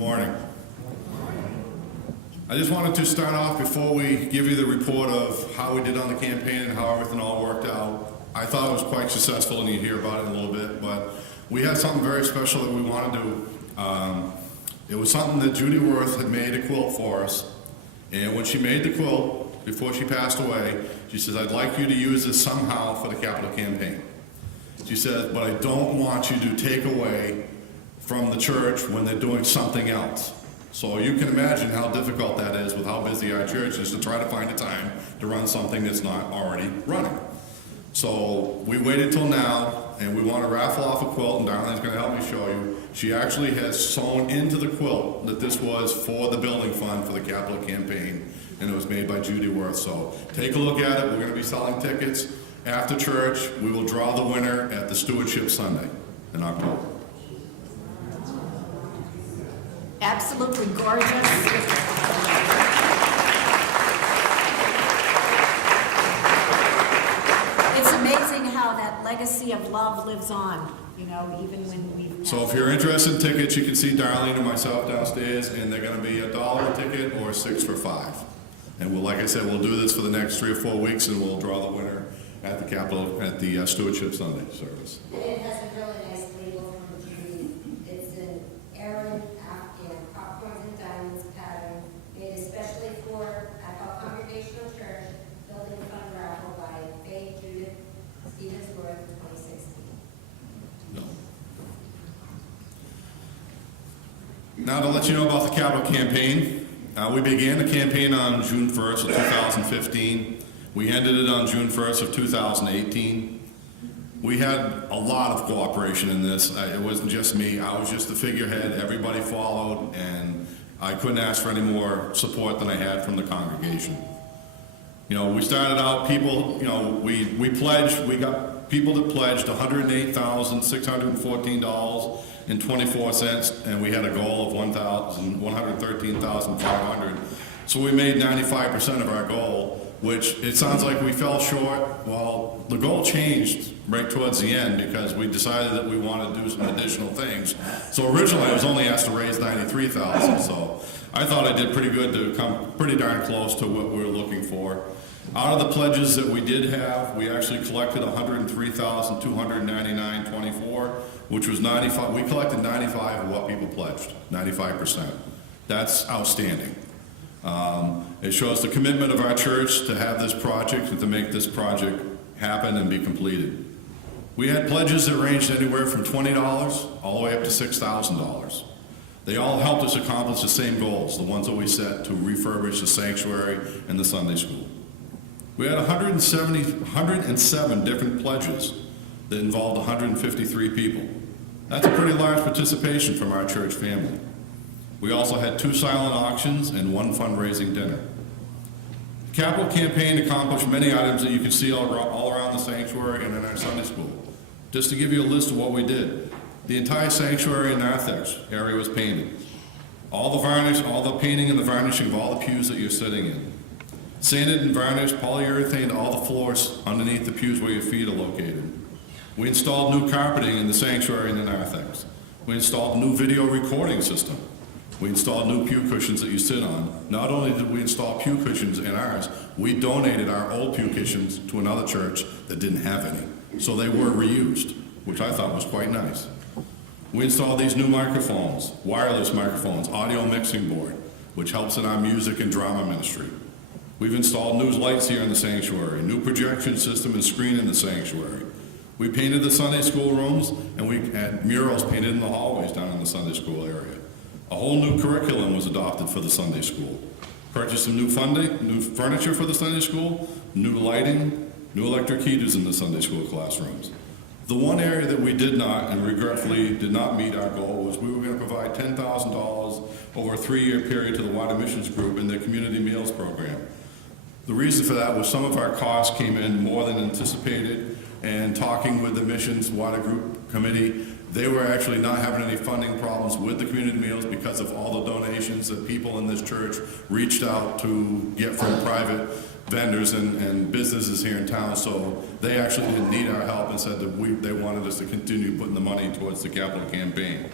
morning. I just wanted to start off before we give you the report of how we did on the campaign and how everything all worked out. I thought it was quite successful, and you hear about it in a little bit, but we had something very special that we want to do. It was something that Judy Worth had made a quilt for us, and when she made the quilt, before she passed away, she says, "I'd like you to use this somehow for the capital campaign." She said, "But I don't want you to take away from the church when they're doing something else." So you can imagine how difficult that is with how busy our church is to try to find a time to run something that's not already running. So we waited till now, and we want to raffle off a quilt, and Darlene's going to help me show you. She actually has sewn into the quilt that this was for the building fund for the capital campaign, and it was made by Judy Worth. So take a look at it. We're going to be selling tickets after church. We will draw the winner at the Stewardship Sunday in October. Absolutely gorgeous. It's amazing how that legacy of love lives on, you know, even when we've... So if you're interested in tickets, you can see Darlene and myself downstairs, and they're going to be $1 a ticket or 6 for $5. And we'll, like I said, we'll do this for the next 3 or 4 weeks, and we'll draw the winner at the Capitol, at the Stewardship Sunday service. And it has a really nice label from Judy. It's an Aaron Afghan popcorns and diamonds pattern made especially for Athol Congregational Church, building fund raffle by Faye Judith Stevensworth, 2016. No. Now to let you know about the capital campaign. We began the campaign on June 1st of 2015. We ended it on June 1st of 2018. We had a lot of cooperation in this. It wasn't just me. I was just the figurehead. Everybody followed, and I couldn't ask for any more support than I had from the congregation. You know, we started out, people, you know, we pledged, we got people that pledged $108,614.24, and we had a goal of $113,500. So we made 95% of our goal, which it sounds like we fell short. Well, the goal changed right towards the end because we decided that we wanted to do some additional things. So originally I was only asked to raise $93,000, so I thought I did pretty good to come pretty darn close to what we were looking for. Out of the pledges that we did have, we actually collected $103,299.24, which was 95. We collected 95 of what people pledged, 95%. That's outstanding. It shows the commitment of our church to have this project and to make this project happen and be completed. We had pledges that ranged anywhere from $20 all the way up to $6,000. They all helped us accomplish the same goals, the ones that we set to refurbish the sanctuary and the Sunday school. We had 107 different pledges that involved 153 people. That's a pretty large participation from our church family. We also had 2 silent auctions and 1 fundraising dinner. The capital campaign accomplished many items that you can see all around the sanctuary and in our Sunday school. Just to give you a list of what we did. The entire sanctuary and narthex area was painted. All the varnish, all the painting and the varnishing of all the pews that you're sitting in. Sanded and varnished, polyurethane all the floors underneath the pews where your feet are located. We installed new carpeting in the sanctuary and the narthex. We installed a new video recording system. We installed new pew cushions that you sit on. Not only did we install pew cushions in ours, we donated our old pew cushions to another church that didn't have any. So they were reused, which I thought was quite nice. We installed these new microphones, wireless microphones, audio mixing board, which helps in our music and drama ministry. We've installed new lights here in the sanctuary, new projection system and screen in the sanctuary. We painted the Sunday school rooms, and we had murals painted in the hallways down in the Sunday school area. A whole new curriculum was adopted for the Sunday school. Purchased some new furniture for the Sunday school, new lighting, new electric heaters in the Sunday school classrooms. The one area that we did not, and regretfully did not meet our goal, was we were going to provide $10,000 over a 3-year period to the Water Missions Group in their community meals program. The reason for that was some of our costs came in more than anticipated, and talking with the Missions Water Group Committee, they were actually not having any funding problems with the community meals because of all the donations that people in this church reached out to get from private vendors and businesses here in town. So they actually didn't need our help and said that they wanted us to continue putting the money towards the capital campaign.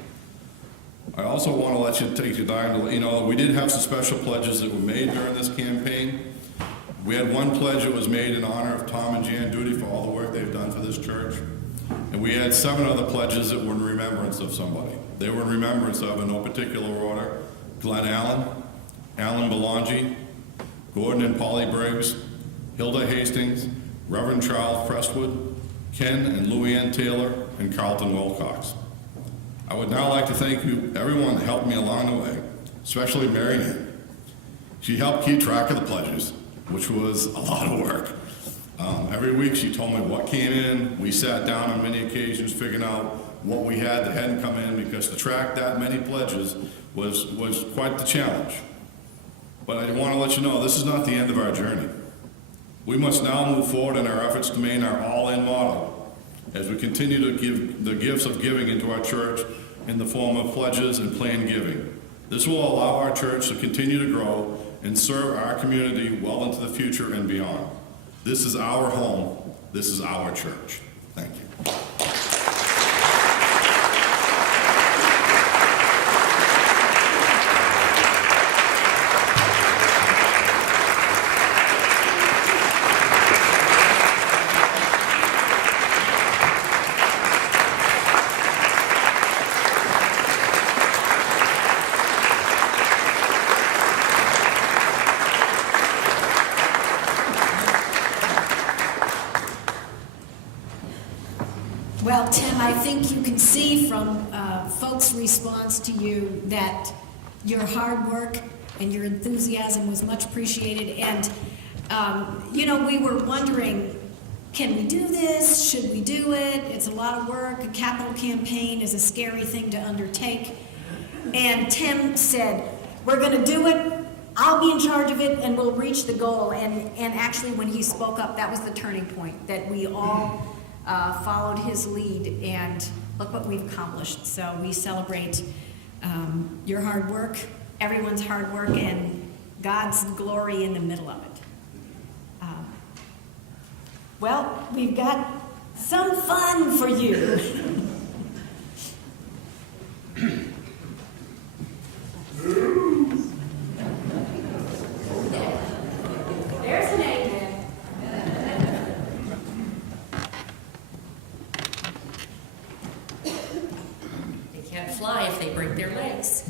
I also want to let you take your time to let you know that we did have some special pledges that were made during this campaign. We had one pledge that was made in honor of Tom and Jan Duty for all the work they've done for this church. And we had 7 other pledges that were in remembrance of somebody. They were in remembrance of, in no particular order, Glenn Allen, Alan Belongi, Gordon and Polly Briggs, Hilda Hastings, Reverend Charles Prestwood, Ken and Louanne Taylor, and Carlton Wilcox. I would now like to thank you, everyone that helped me along the way, especially Mary Ann. She helped keep track of the pledges, which was a lot of work. Every week she told me what came in. We sat down on many occasions figuring out what we had that hadn't come in, because to track that many pledges was quite the challenge. But I want to let you know this is not the end of our journey. We must now move forward in our efforts to maintain our all-in model as we continue to give the gifts of giving into our church in the form of pledges and planned giving. This will allow our church to continue to grow and serve our community well into the future and beyond. This is our home. This is our church. Thank you. Well, Tim, I think you can see from folks' response to you that your hard work and your enthusiasm was much appreciated. And, we were wondering, can we do this? Should we do it? It's a lot of work. A capital campaign is a scary thing to undertake. And Tim said, we're going to do it. I'll be in charge of it, and we'll reach the goal. And actually, when he spoke up, that was the turning point, that we all followed his lead, and look what we've accomplished. So we celebrate your hard work, everyone's hard work, and God's glory in the middle of it. Well, we've got some fun for you. There's an amen. They can't fly if they break their legs.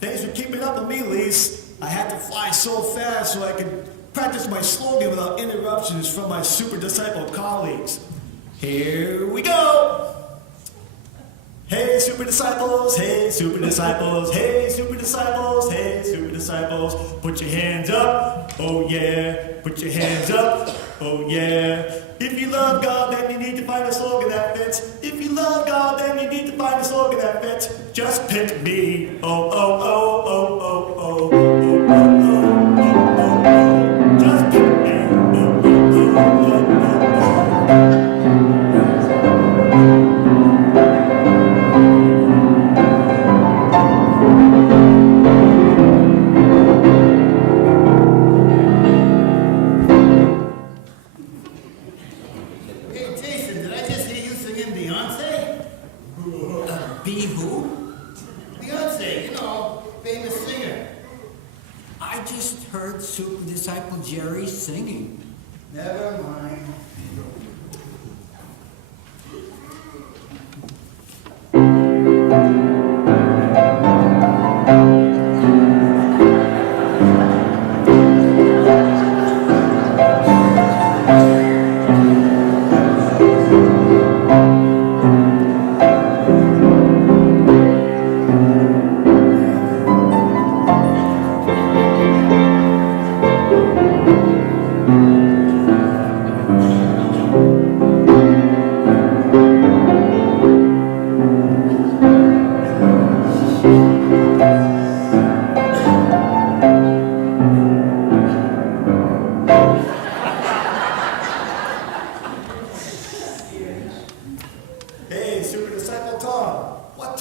Thanks for keeping up with me, Lise. I had to fly so fast so I could practice my slogan without interruptions from my super disciple colleagues. Here we go! Hey, super disciples, hey, super disciples, hey, super disciples, hey, super disciples. Put your hands up, oh yeah. Put your hands up, oh yeah. If you love God, then you need to find a slogan that fits. If you love God, then you need to find a slogan that fits. Just pick me, oh, oh, oh, oh, oh, oh, oh, oh, oh, oh, oh, oh. Just pick me, oh, oh, oh, oh, oh, oh. Hey, Jason, did I just hear you singing Beyonce? Be who? Beyonce, famous singer. I just heard Super Disciple Jerry singing. Never mind.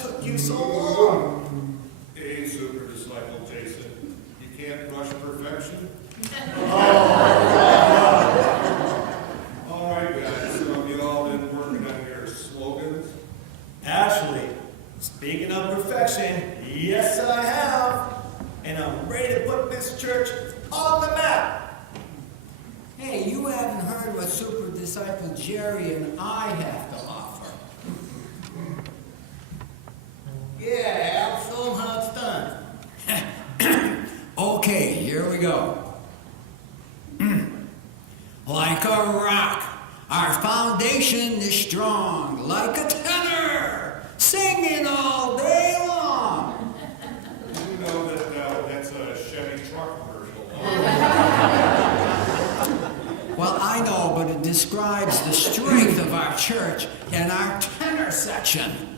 took you so long? Hey, super disciple Jason, you can't rush perfection. All right, guys, so have you all been working on your slogans? Actually, speaking of perfection, yes I have. And I'm ready to put this church on the map. Hey, you haven't heard what Super Disciple Jerry and I have to offer. Yeah, Al, show 'em how it's done. Okay, here we go. Like a rock, our foundation is strong. Like a tenor, singing all day long. You know that that's a Chevy truck commercial. Well, I know, but it describes the strength of our church and our tenor section.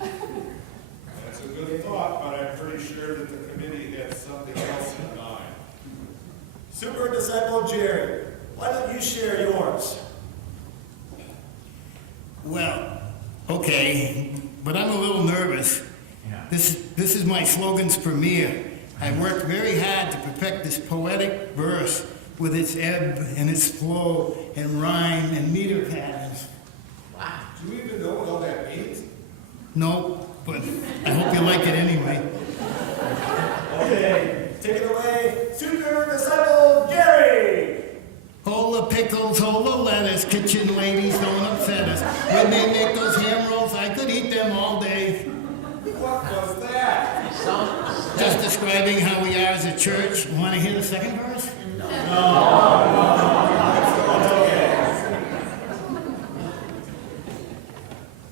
That's a good thought, but I'm pretty sure that the committee had something else in mind. Super Disciple Jerry, why don't you share yours? Well, okay, but I'm a little nervous. This is my slogan's premiere. I worked very hard to perfect this poetic verse with its ebb and its flow and rhyme and meter patterns. Do you even know what all that means? No, but I hope you like it anyway. Okay, take it away, Super Disciple Jerry! Hold the pickles, hold the lettuce, kitchen ladies, don't upset us. When they make those ham rolls, I could eat them all day. What was that? Just describing how we are as a church. Want to hear the second verse?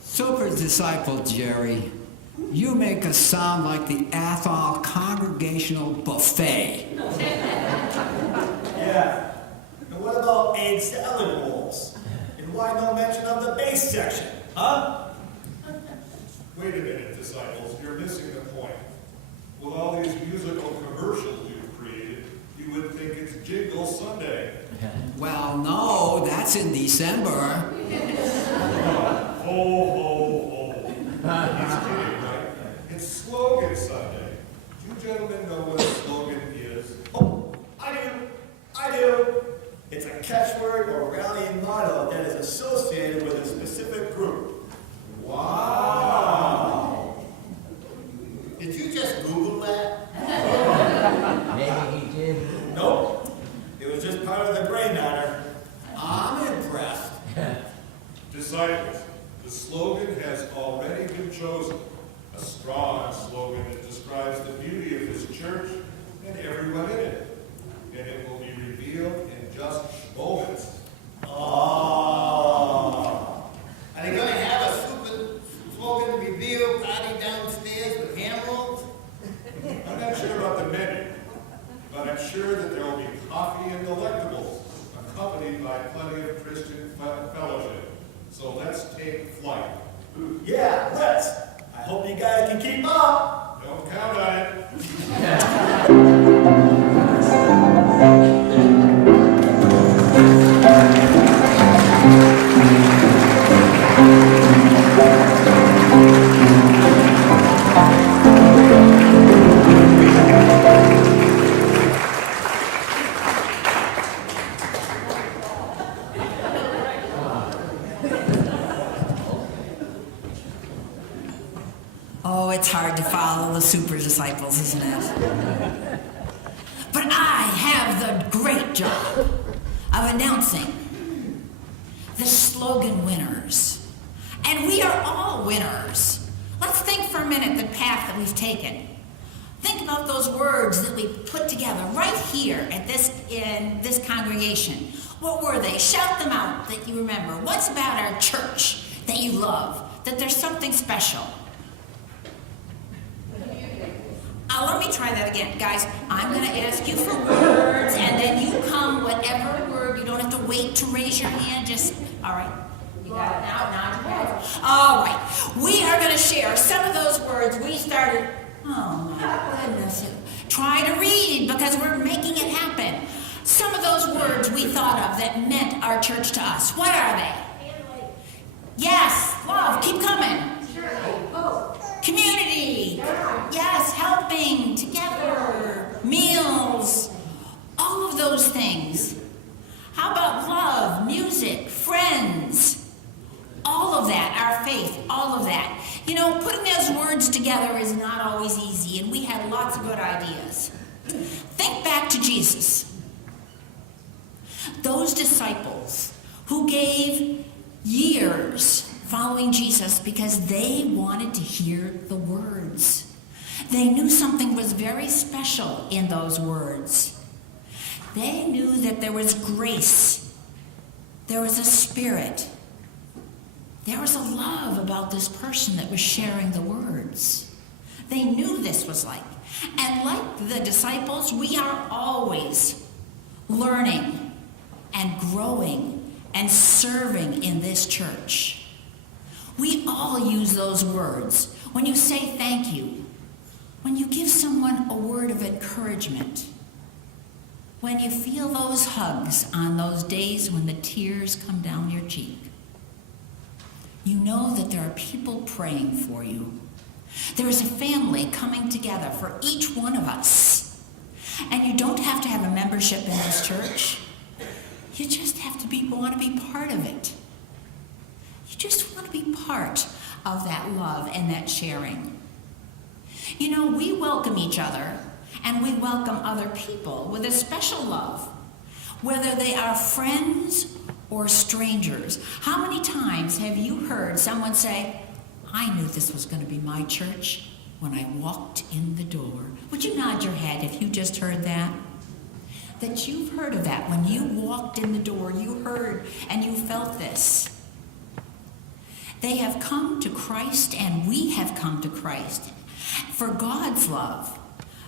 Super Disciple Jerry, you make us sound like the Athol Congregational Buffet. Yeah. And what about egg salad bowls? And why no mention of the bass section, huh? Wait a minute, disciples, you're missing the point. With all these musical commercials you've created, you would think it's Jingle Sunday. Well, no, that's in December. Ho, ho, ho. He's kidding, right? It's Slogan Sunday. Do you gentlemen know what a slogan is? Oh, I do. It's a catchword or rallying motto that is associated with a specific group. Wow. Did you just Google that? Maybe he did. Nope. It was just part of the gray matter. I'm impressed. Disciples, the slogan has already been chosen. A strong slogan that describes the beauty of this church and everyone in it. And it will be revealed in just moments. Oh. Are they going to have a super slogan reveal party downstairs with ham rolls? I'm not sure about the menu, but I'm sure that there will be coffee and delectables, accompanied by plenty of Christian fellowship. So let's take flight. Yeah, let's. I hope you guys can keep up. Don't count on it. Oh, it's hard to follow the super disciples, isn't it? But I have the great job of announcing the slogan winners. And we are all winners. Let's think for a minute the path that we've taken. Think about those words that we put together right here at in this congregation. What were they? Shout them out that you remember. What's about our church that you love? That there's something special? Let me try that again. Guys, I'm going to ask you for words, and then you come whatever word. You don't have to wait to raise your hand. Just, all right. You got it now? Nod your head. All right. We are going to share some of those words we started. Oh, my goodness. Try to read, because we're making it happen. Some of those words we thought of that meant our church to us. What are they? Yes. Love. Keep coming. Community. You know, putting those words together is not always easy, and we had lots of good ideas. Think back to Jesus. Those disciples who gave years following Jesus because they wanted to hear the words. They knew something was very special in those words. They knew that there was grace. There was a spirit. There was a love about this person that was sharing the words. They knew this was like. And like the disciples, we are always learning and growing and serving in this church. We all use those words. When you say thank you, when you give someone a word of encouragement, when you feel those hugs on those days when the tears come down your cheek, you know that there are people praying for you. There is a family coming together for each one of us. And you don't have to have a membership in this church. You just have to want to be part of it. You just want to be part of that love and that sharing. You know, we welcome each other and we welcome other people with a special love, whether they are friends or strangers. How many times have you heard someone say, I knew this was going to be my church when I walked in the door? Would you nod your head if you just heard that? That you've heard of that. When you walked in the door, you heard and you felt this. They have come to Christ and we have come to Christ for God's love,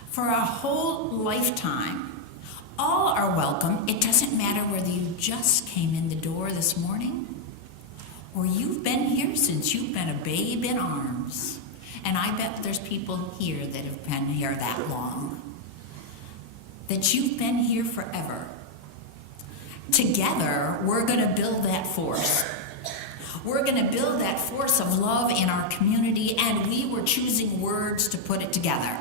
for a whole lifetime. All are welcome. It doesn't matter whether you just came in the door this morning or you've been here since you've been a babe in arms. And I bet there's people here that have been here that long. That you've been here forever. Together, we're going to build that force. We're going to build that force of love in our community, and we were choosing words to put it together.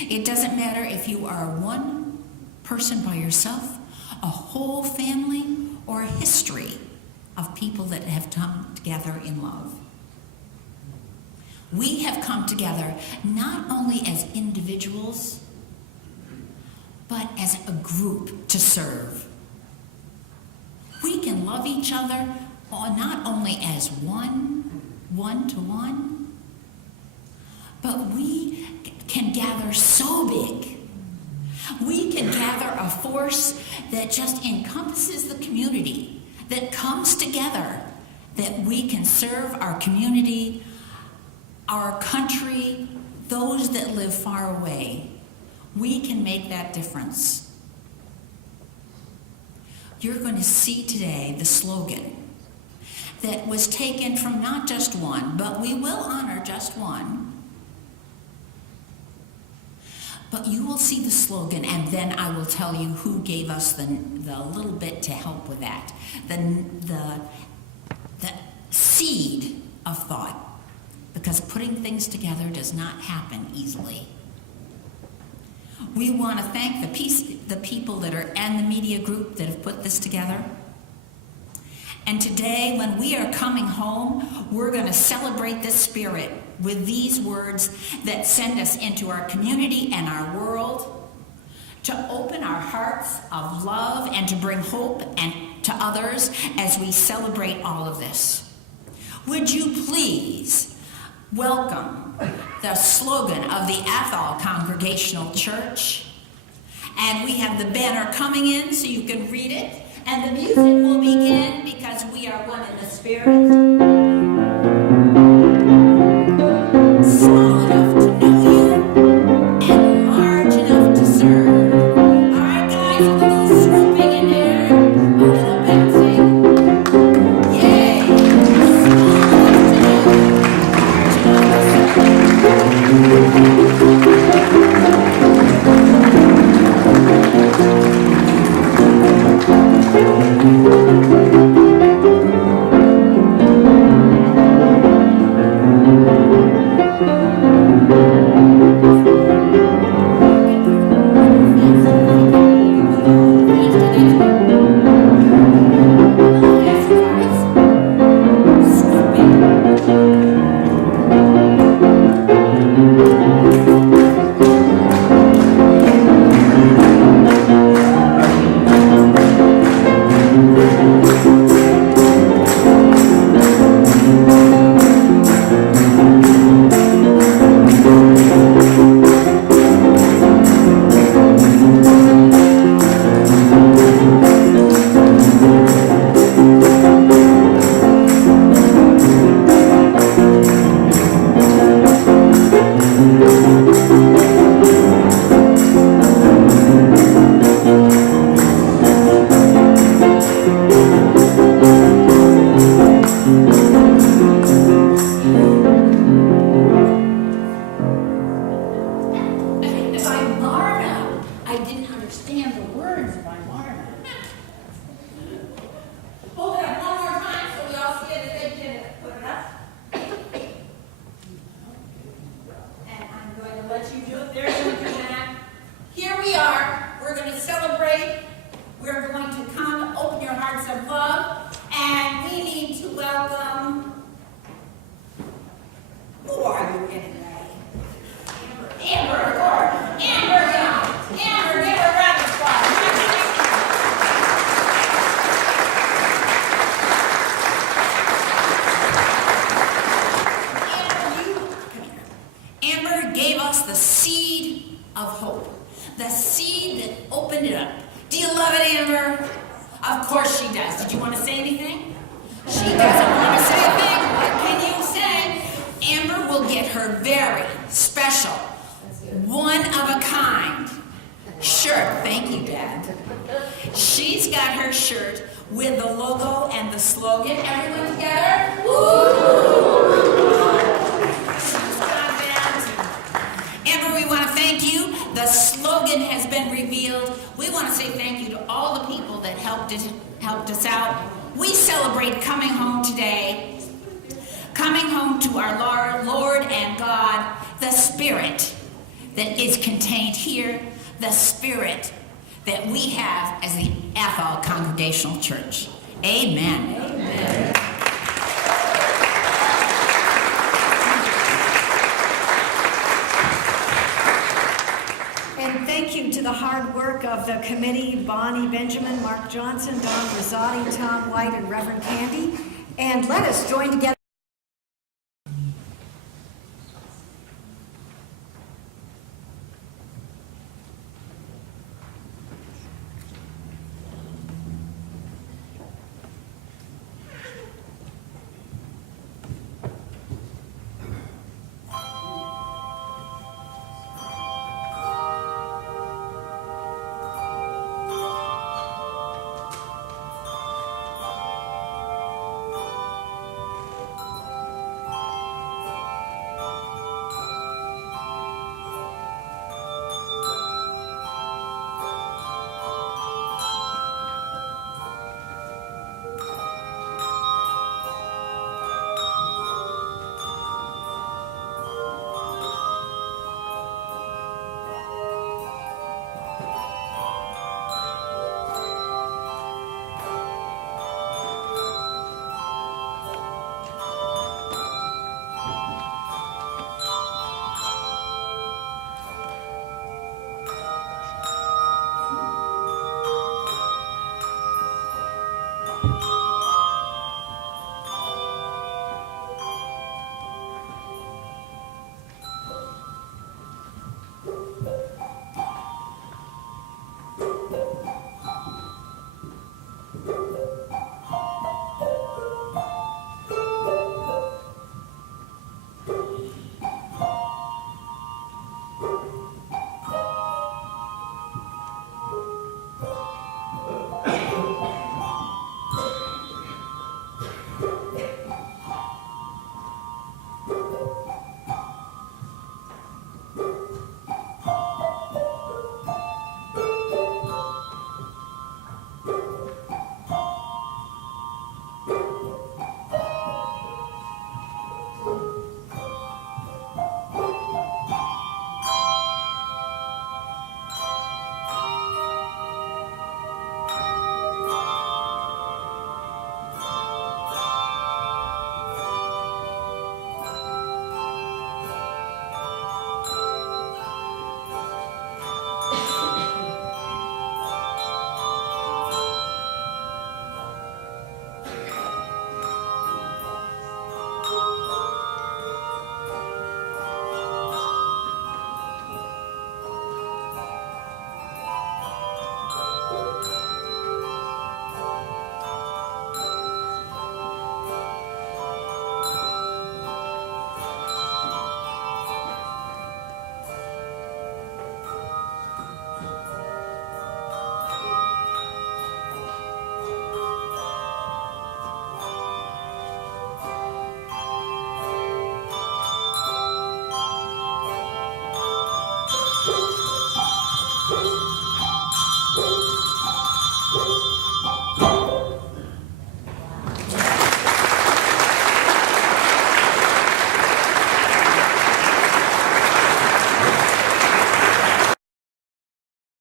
It doesn't matter if you are one person by yourself, a whole family, or a history of people that have come together in love. We have come together not only as individuals, but as a group to serve. We can love each other not only as one-to-one, but we can gather so big. We can gather a force that just encompasses the community, that comes together, that we can serve our community, our country, those that live far away. We can make that difference. You're going to see today the slogan that was taken from not just one, but we will honor just one. But you will see the slogan, and then I will tell you who gave us the little bit to help with that. The seed of thought, because putting things together does not happen easily. We want to thank the people that are and the media group that have put this together. And today, when we are coming home, we're going to celebrate this spirit with these words that send us into our community and our world, to open our hearts of love and to bring hope and to others as we celebrate all of this. Would you please welcome the slogan of the Athol Congregational Church? And we have the banner coming in so you can read it. And the music will begin because we are one in the spirit. Small enough to know you and large enough to serve. All right, guys, a little swooping in there, a little bouncing. Yay! Small enough to know, large enough to serve. Of course she does. Did you want to say anything? She doesn't want to say a thing. What can you say? Amber will get her very special, one-of-a-kind shirt. Thank you, Dad. She's got her shirt with the logo and the slogan. Everyone together? Woo! She's got that. Amber, we want to thank you. The slogan has been revealed. We want to say thank you to all the people that helped us out. We celebrate coming home today. Coming home to our Lord and God, the Spirit that is contained here, the Spirit that we have as the Athol Congregational Church. Amen. Amen. And thank you to the hard work of the committee, Bonnie Benjamin, Mark Johnson, Don Rosati, Tom White, and Reverend Candy. And let us join together.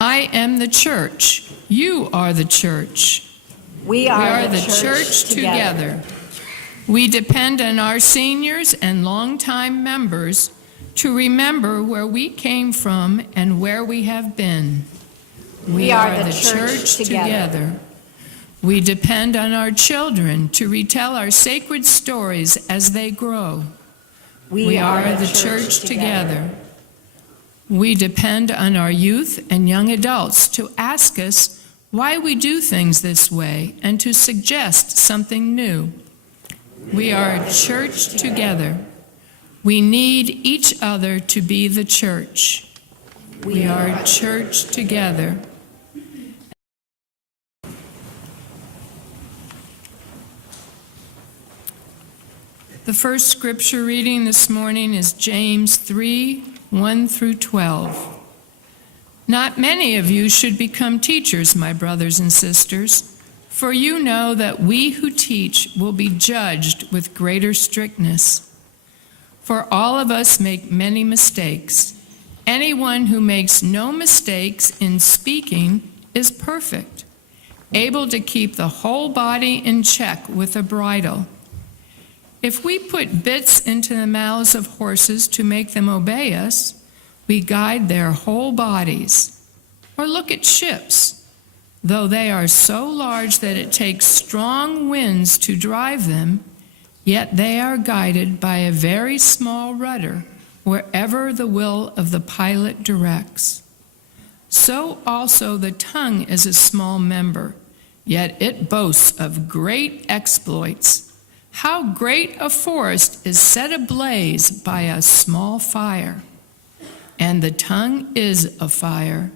I am the church. You are the church. We are the church together. We depend on our seniors and longtime members to remember where we came from and where we have been. We are the church together. We depend on our children to retell our sacred stories as they grow. We are the church together. We depend on our youth and young adults to ask us why we do things this way and to suggest something new. We are a church together. We need each other to be the church. We are a church together. The first scripture reading this morning is James 3, 1 through 12. Not many of you should become teachers, my brothers and sisters, for you know that we who teach will be judged with greater strictness. For all of us make many mistakes. Anyone who makes no mistakes in speaking is perfect, able to keep the whole body in check with a bridle. If we put bits into the mouths of horses to make them obey us, we guide their whole bodies. Or look at ships. Though they are so large that it takes strong winds to drive them, yet they are guided by a very small rudder wherever the will of the pilot directs. So also the tongue is a small member, yet it boasts of great exploits. How great a forest is set ablaze by a small fire. And the tongue is a fire.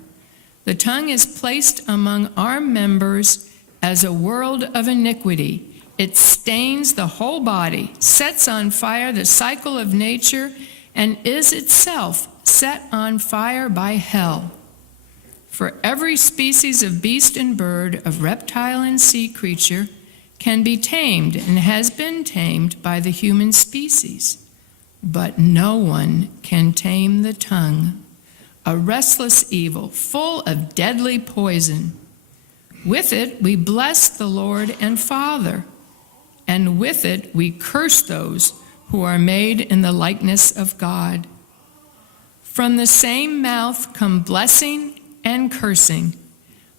The tongue is placed among our members as a world of iniquity. It stains the whole body, sets on fire the cycle of nature, and is itself set on fire by hell. For every species of beast and bird, of reptile and sea creature, can be tamed and has been tamed by the human species. But no one can tame the tongue, a restless evil full of deadly poison. With it we bless the Lord and Father, and with it we curse those who are made in the likeness of God. From the same mouth come blessing and cursing.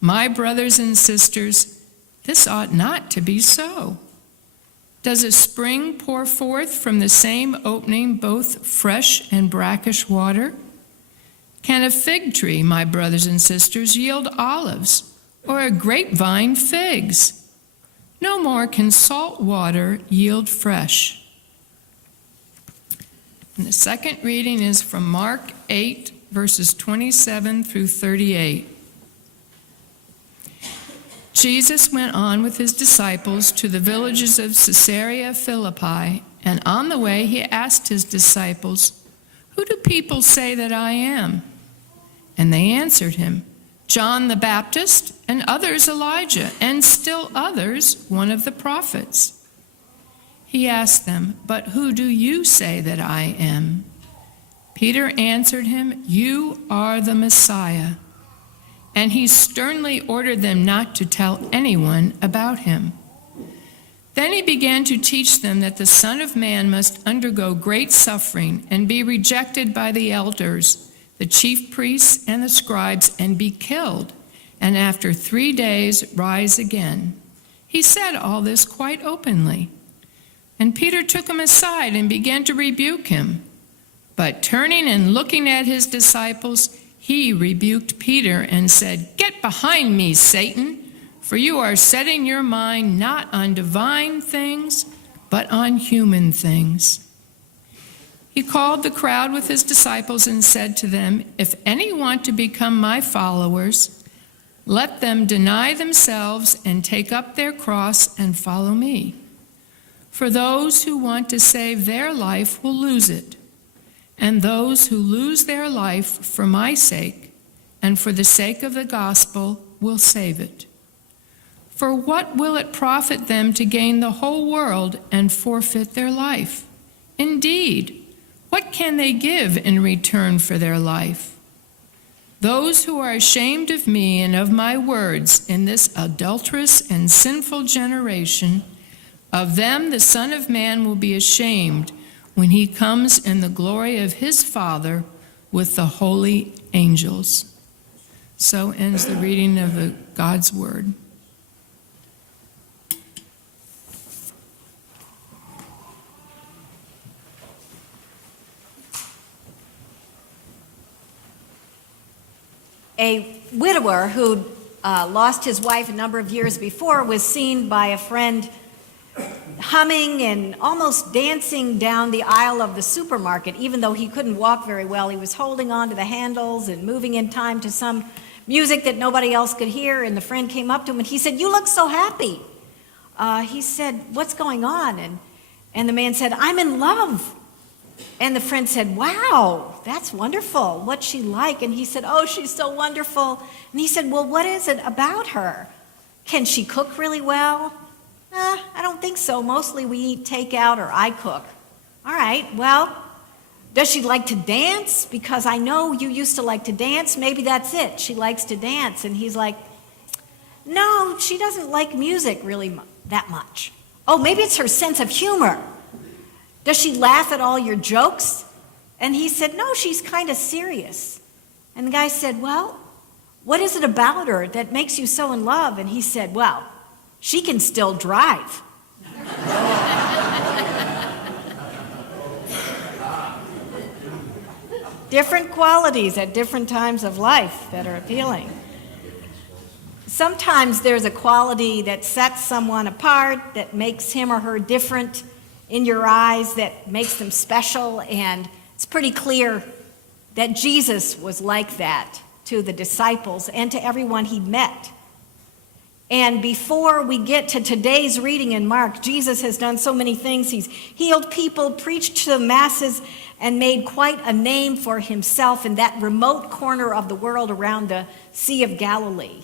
My brothers and sisters, this ought not to be so. Does a spring pour forth from the same opening both fresh and brackish water? Can a fig tree, my brothers and sisters, yield olives, or a grapevine figs? No more can salt water yield fresh. And the second reading is from Mark 8, verses 27 through 38. Jesus went on with his disciples to the villages of Caesarea Philippi, and on the way he asked his disciples, "Who do people say that I am?" And they answered him, "John the Baptist, and others Elijah, and still others one of the prophets." He asked them, "But who do you say that I am?" Peter answered him, "You are the Messiah." And he sternly ordered them not to tell anyone about him. Then he began to teach them that the Son of Man must undergo great suffering and be rejected by the elders, the chief priests, and the scribes, and be killed, and after 3 days rise again. He said all this quite openly. And Peter took him aside and began to rebuke him. But turning and looking at his disciples, he rebuked Peter and said, "Get behind me, Satan, for you are setting your mind not on divine things, but on human things." He called the crowd with his disciples and said to them, "If any want to become my followers, let them deny themselves and take up their cross and follow me. For those who want to save their life will lose it. And those who lose their life for my sake and for the sake of the gospel will save it. For what will it profit them to gain the whole world and forfeit their life? Indeed, what can they give in return for their life? Those who are ashamed of me and of my words in this adulterous and sinful generation, of them the Son of Man will be ashamed when he comes in the glory of his Father with the holy angels." So ends the reading of God's word. A widower who lost his wife a number of years before, was seen by a friend humming and almost dancing down the aisle of the supermarket. Even though he couldn't walk very well, he was holding on to the handles and moving in time to some music that nobody else could hear. And the friend came up to him and he said, "You look so happy." He said, "What's going on?" And the man said, "I'm in love." And the friend said, "Wow, that's wonderful. What's she like?" And he said, "Oh, she's so wonderful." And he said, "Well, what is it about her? Can she cook really well?" I don't think so. Mostly we eat takeout or I cook." "All right, well, does she like to dance? Because I know you used to like to dance. Maybe that's it. She likes to dance." And he's like, "No, she doesn't like music really that much." "Oh, maybe it's her sense of humor. Does she laugh at all your jokes?" And he said, "No, she's kind of serious." And the guy said, "Well, what is it about her that makes you so in love?" And he said, "Well, she can still drive." Different qualities at different times of life that are appealing. Sometimes there's a quality that sets someone apart, that makes him or her different in your eyes, that makes them special, and it's pretty clear that Jesus was like that to the disciples and to everyone he met. And before we get to today's reading in Mark, Jesus has done so many things. He's healed people, preached to the masses, and made quite a name for himself in that remote corner of the world around the Sea of Galilee.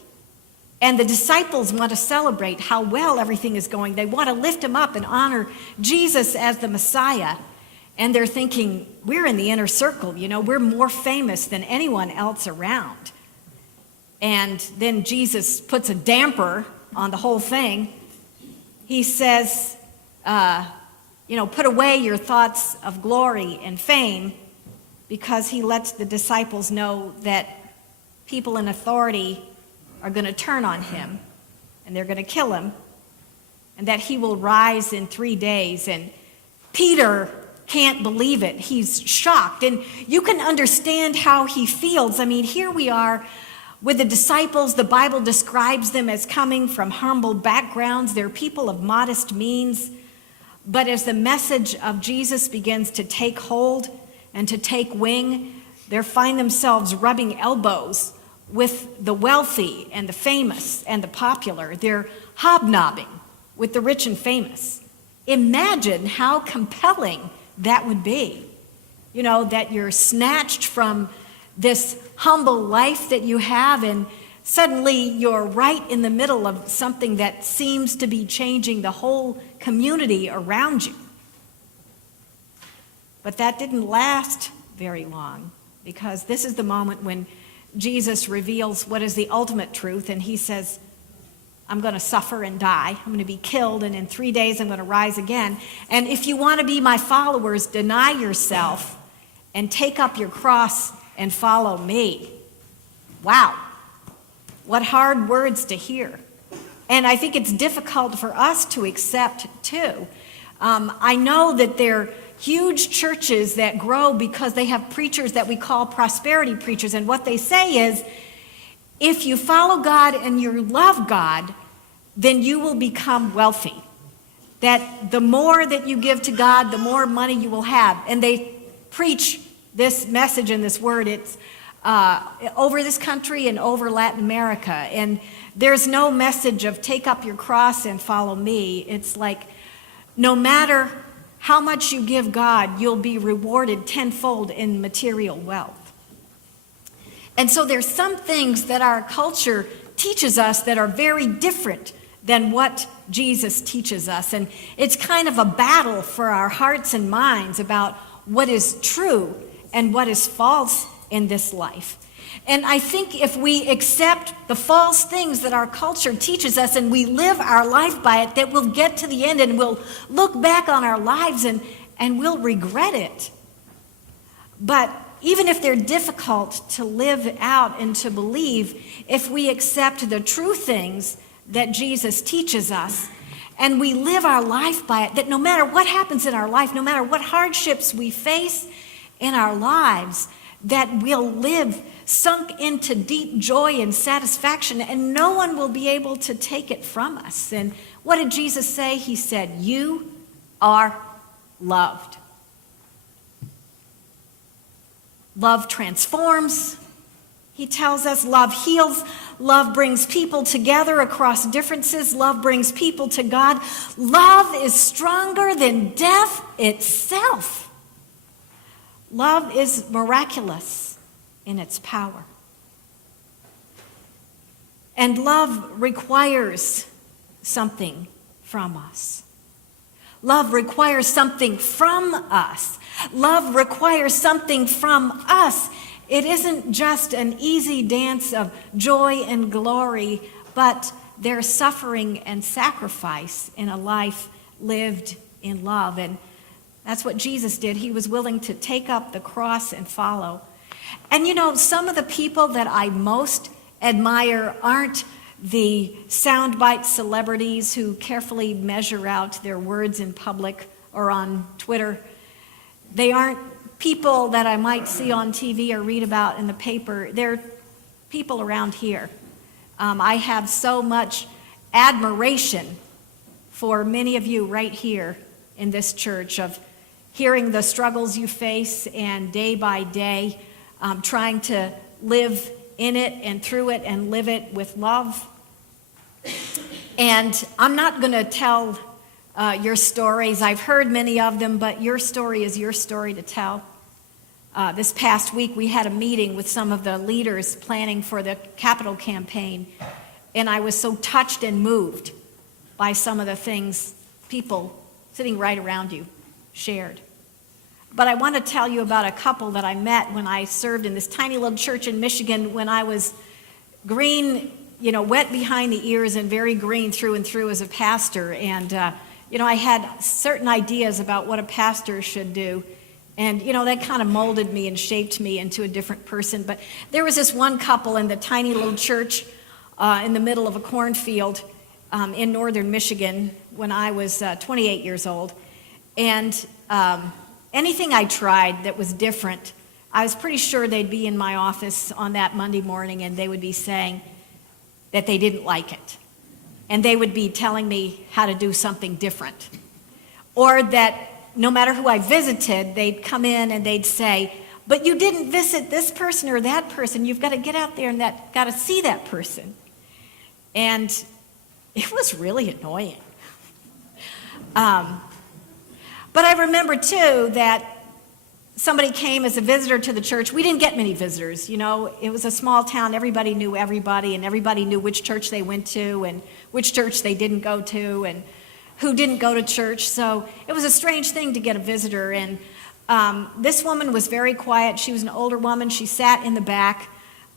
And the disciples want to celebrate how well everything is going. They want to lift him up and honor Jesus as the Messiah. And they're thinking, we're in the inner circle, we're more famous than anyone else around. And then Jesus puts a damper on the whole thing. He says, put away your thoughts of glory and fame, because he lets the disciples know that people in authority are going to turn on him and they're going to kill him, and that he will rise in 3 days. And Peter can't believe it. He's shocked. And you can understand how he feels. I mean, here we are with the disciples. The Bible describes them as coming from humble backgrounds. They're people of modest means. But as the message of Jesus begins to take hold and to take wing, they find themselves rubbing elbows with the wealthy and the famous and the popular. They're hobnobbing with the rich and famous. Imagine how compelling that would be. That you're snatched from this humble life that you have, and suddenly you're right in the middle of something that seems to be changing the whole community around you. But that didn't last very long, because this is the moment when Jesus reveals what is the ultimate truth, and he says, I'm going to suffer and die. I'm going to be killed, and in 3 days I'm going to rise again. And if you want to be my followers, deny yourself and take up your cross and follow me. Wow. What hard words to hear. And I think it's difficult for us to accept too. I know that there are huge churches that grow because they have preachers that we call prosperity preachers. And what they say is, if you follow God and you love God, then you will become wealthy. That the more that you give to God, the more money you will have. And they preach this message and this word. It's over this country and over Latin America. And there's no message of take up your cross and follow me. It's like, no matter how much you give God, you'll be rewarded tenfold in material wealth. And so there's some things that our culture teaches us that are very different than what Jesus teaches us. And it's kind of a battle for our hearts and minds about what is true and what is false in this life. And I think if we accept the false things that our culture teaches us and we live our life by it, that we'll get to the end and we'll look back on our lives and we'll regret it. But even if they're difficult to live out and to believe, if we accept the true things that Jesus teaches us and we live our life by it, that no matter what happens in our life, no matter what hardships we face in our lives, that we'll live sunk into deep joy and satisfaction, and no one will be able to take it from us. And what did Jesus say? He said, "You are loved." Love transforms. He tells us love heals. Love brings people together across differences. Love brings people to God. Love is stronger than death itself. Love is miraculous in its power. And love requires something from us. Love requires something from us. Love requires something from us. It isn't just an easy dance of joy and glory, but there's suffering and sacrifice in a life lived in love. And that's what Jesus did. He was willing to take up the cross and follow. And you know, some of the people that I most admire aren't the soundbite celebrities who carefully measure out their words in public or on Twitter. They aren't people that I might see on TV or read about in the paper. They're people around here. I have so much admiration for many of you right here in this church, of hearing the struggles you face and day by day trying to live in it and through it and live it with love. And I'm not going to tell your stories. I've heard many of them, but your story is your story to tell. This past week, we had a meeting with some of the leaders planning for the Capitol campaign, and I was so touched and moved by some of the things people sitting right around you shared. But I want to tell you about a couple that I met when I served in this tiny little church in Michigan when I was green, wet behind the ears and very green through and through as a pastor. And, I had certain ideas about what a pastor should do. And, that kind of molded me and shaped me into a different person. But there was this one couple in the tiny little church in the middle of a cornfield in northern Michigan when I was 28 years old. And anything I tried that was different, I was pretty sure they'd be in my office on that Monday morning and they would be saying that they didn't like it. And they would be telling me how to do something different. Or that no matter who I visited, they'd come in and they'd say, "But you didn't visit this person or that person. You've got to get out there and got to see that person." And it was really annoying. But I remember, too, that somebody came as a visitor to the church. We didn't get many visitors, It was a small town. Everybody knew everybody, and everybody knew which church they went to and which church they didn't go to and who didn't go to church. So it was a strange thing to get a visitor. And this woman was very quiet. She was an older woman. She sat in the back.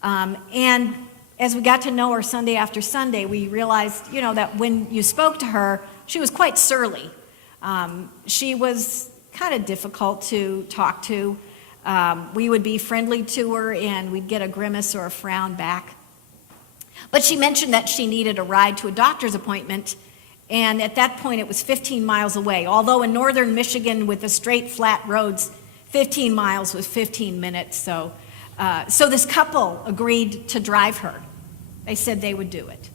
And as we got to know her Sunday after Sunday, we realized, that when you spoke to her, she was quite surly. She was kind of difficult to talk to. We would be friendly to her and we'd get a grimace or a frown back. But she mentioned that she needed a ride to a doctor's appointment, and at that point it was 15 miles away. Although in northern Michigan with the straight flat roads, 15 miles was 15 minutes. So this couple agreed to drive her. They said they would do it.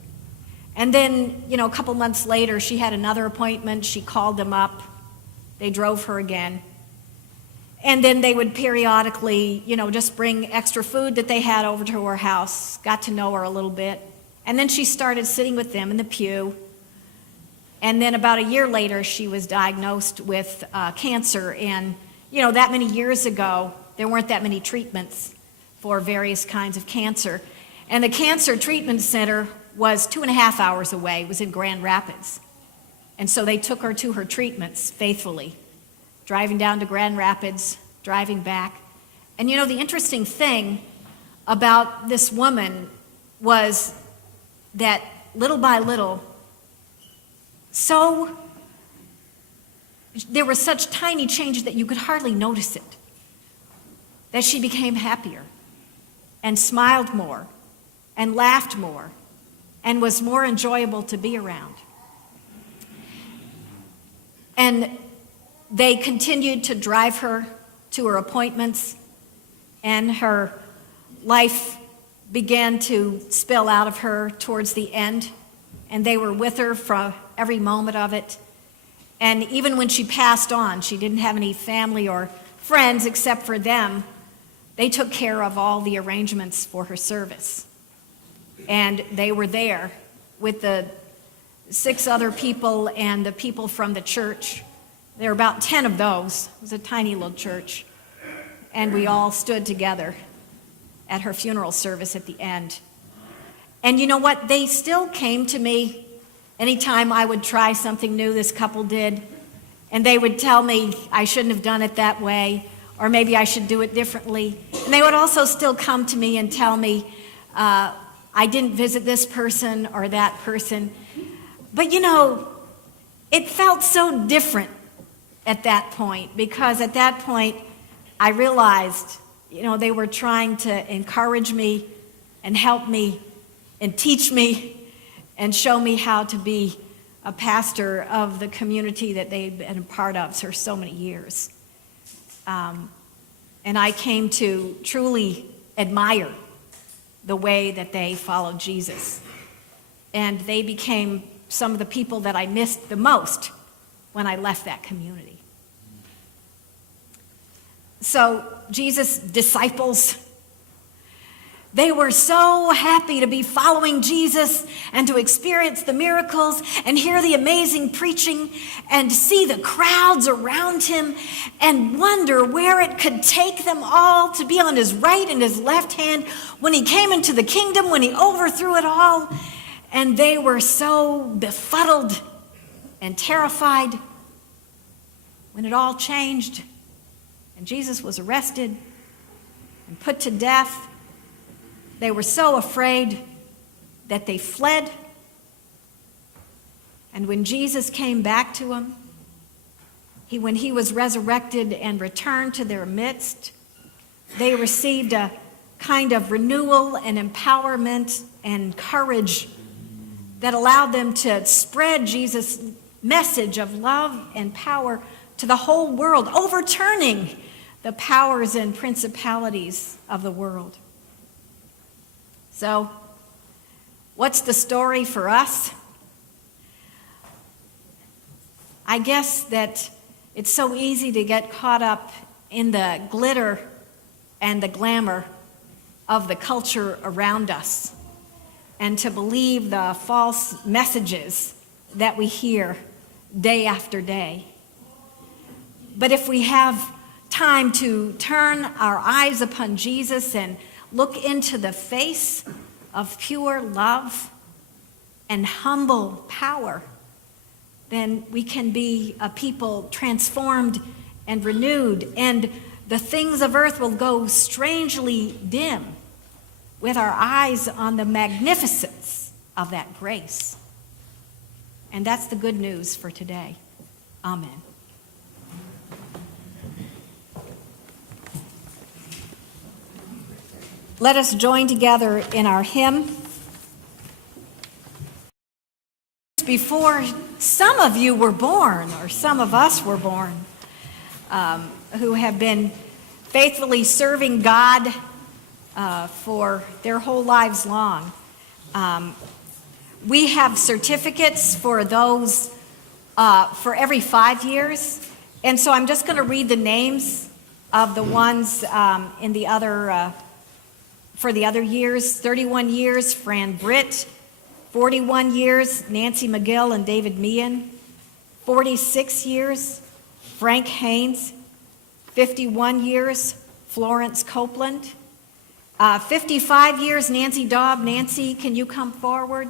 And then, a couple months later, she had another appointment. She called them up. They drove her again. And then they would periodically, just bring extra food that they had over to her house, got to know her a little bit. And then she started sitting with them in the pew. And then about a year later, she was diagnosed with cancer. And, that many years ago, there weren't that many treatments for various kinds of cancer. And the cancer treatment center was 2.5 hours away. It was in Grand Rapids. And so they took her to her treatments faithfully, driving down to Grand Rapids, driving back. And the interesting thing about this woman was that little by little, there were such tiny changes that you could hardly notice it, that she became happier and smiled more and laughed more and was more enjoyable to be around. And they continued to drive her to her appointments. and her life began to spill out of her towards the end, and they were with her for every moment of it. And even when she passed on, she didn't have any family or friends except for them. They took care of all the arrangements for her service. And they were there with the 6 other people and the people from the church. There were about 10 of those. It was a tiny little church. And we all stood together at her funeral service at the end. And you know what? They still came to me anytime I would try something new, this couple did, and they would tell me I shouldn't have done it that way, or maybe I should do it differently. And they would also still come to me and tell me I didn't visit this person or that person. But you know, it felt so different at that point, because at that point I realized, you know, they were trying to encourage me and help me and teach me and show me how to be a pastor of the community that they've been a part of for so many years. And I came to truly admire the way that they followed Jesus. And they became some of the people that I missed the most when I left that community. So Jesus' disciples, they were so happy to be following Jesus and to experience the miracles and hear the amazing preaching and see the crowds around him and wonder where it could take them all to be on his right and his left hand when he came into the kingdom, when he overthrew it all. And they were so befuddled and terrified when it all changed and Jesus was arrested and put to death. They were so afraid that they fled. And when Jesus came back to them, when he was resurrected and returned to their midst, they received a kind of renewal and empowerment and courage that allowed them to spread Jesus' message of love and power to the whole world, overturning the powers and principalities of the world. So, what's the story for us? I guess that it's so easy to get caught up in the glitter and the glamour of the culture around us and to believe the false messages that we hear day after day. But if we have time to turn our eyes upon Jesus and look into the face of pure love and humble power, then we can be a people transformed and renewed, and the things of earth will go strangely dim with our eyes on the magnificence of that grace. And that's the good news for today. Amen. Let us join together in our hymn. Before some of you were born, or some of us were born, who have been faithfully serving God for their whole lives long. We have certificates for those for every 5 years. And so I'm just going to read the names of the ones in the other for the other years. 31 years, Fran Britt. 41 years, Nancy McGill and David Meehan. 46 years, Frank Haynes. 51 years, Florence Copeland. 55 years, Nancy Daub. Nancy, can you come forward?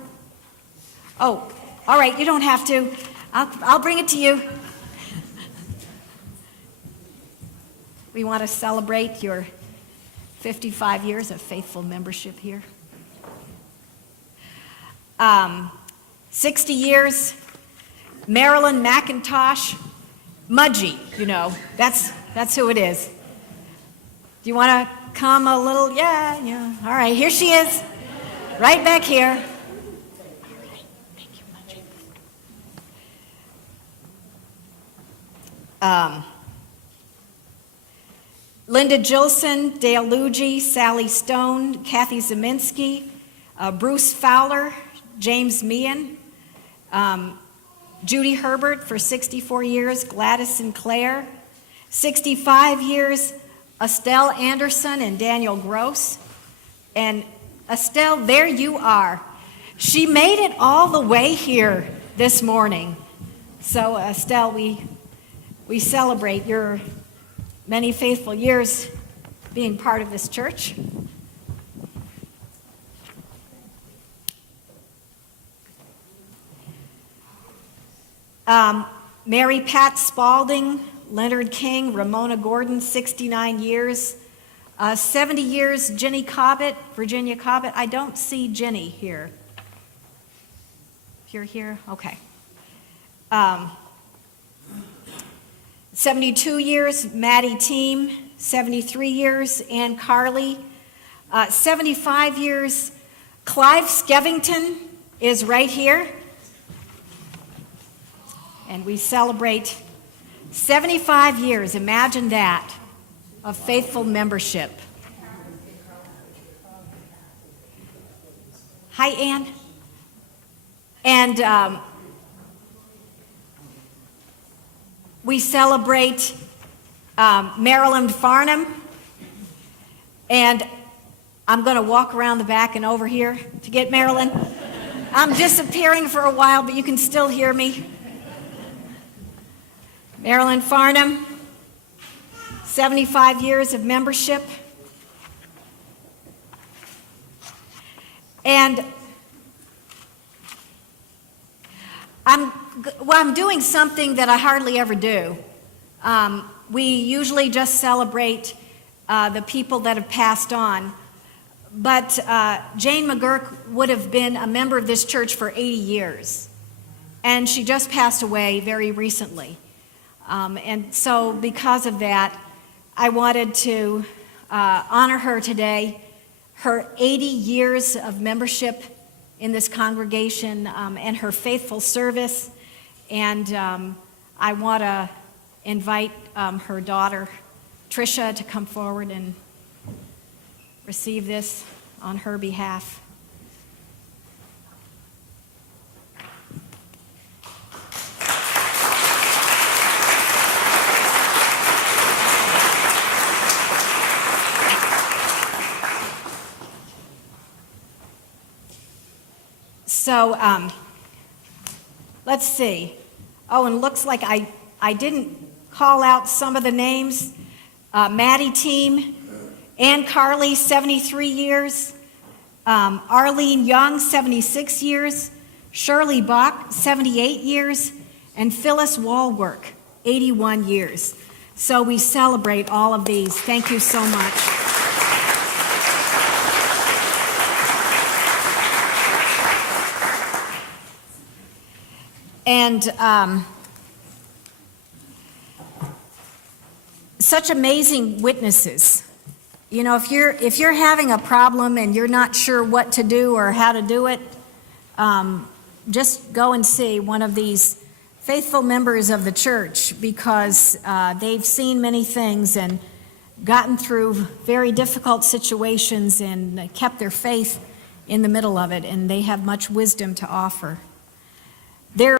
Oh, all right, you don't have to. I'll bring it to you. We want to celebrate your 55 years of faithful membership here. 60 years, Marilyn McIntosh. Mudgy, you know, that's who it is. Do you want to come a little? Yeah. All right, here she is, right back here. Thank you, Mudgy. Linda Gilson, Dale Luigi, Sally Stone, Kathy Zeminski, Bruce Fowler, James Meehan, Judy Herbert for 64 years, Gladys Sinclair, 65 years, Estelle Anderson and Daniel Gross. And Estelle, there you are. She made it all the way here this morning. So Estelle, we celebrate your many faithful years being part of this church. Mary Pat Spalding, Leonard King, Ramona Gordon, 69 years. 70 years, Jenny Cobbett, Virginia Cobbett. I don't see Jenny here. If you're here, okay. 72 years, Maddie Team. 73 years, Ann Carley. 75 years, Clive Skevington is right here. And we celebrate 75 years, imagine that, of faithful membership. Hi, Ann. And we celebrate Marilyn Farnham. And I'm going to walk around the back and over here to get Marilyn. I'm disappearing for a while, but you can still hear me. Marilyn Farnham, 75 years of membership. And I'm doing something that I hardly ever do. We usually just celebrate the people that have passed on. But Jane McGurk would have been a member of this church for 80 years. And she just passed away very recently. And so because of that, I wanted to honor her today, her 80 years of membership in this congregation and her faithful service. And I want to invite her daughter, Tricia, to come forward and receive this on her behalf. So let's see. Oh, and it looks like I didn't call out some of the names. Maddie Team, Ann Carley, 73 years. Arlene Young, 76 years. Shirley Bach, 78 years. And Phyllis Walwork, 81 years. So we celebrate all of these. Thank you so much. And such amazing witnesses. You know, if you're having a problem and you're not sure what to do or how to do it, just go and see one of these faithful members of the church, because they've seen many things and gotten through very difficult situations and kept their faith in the middle of it, and they have much wisdom to offer. There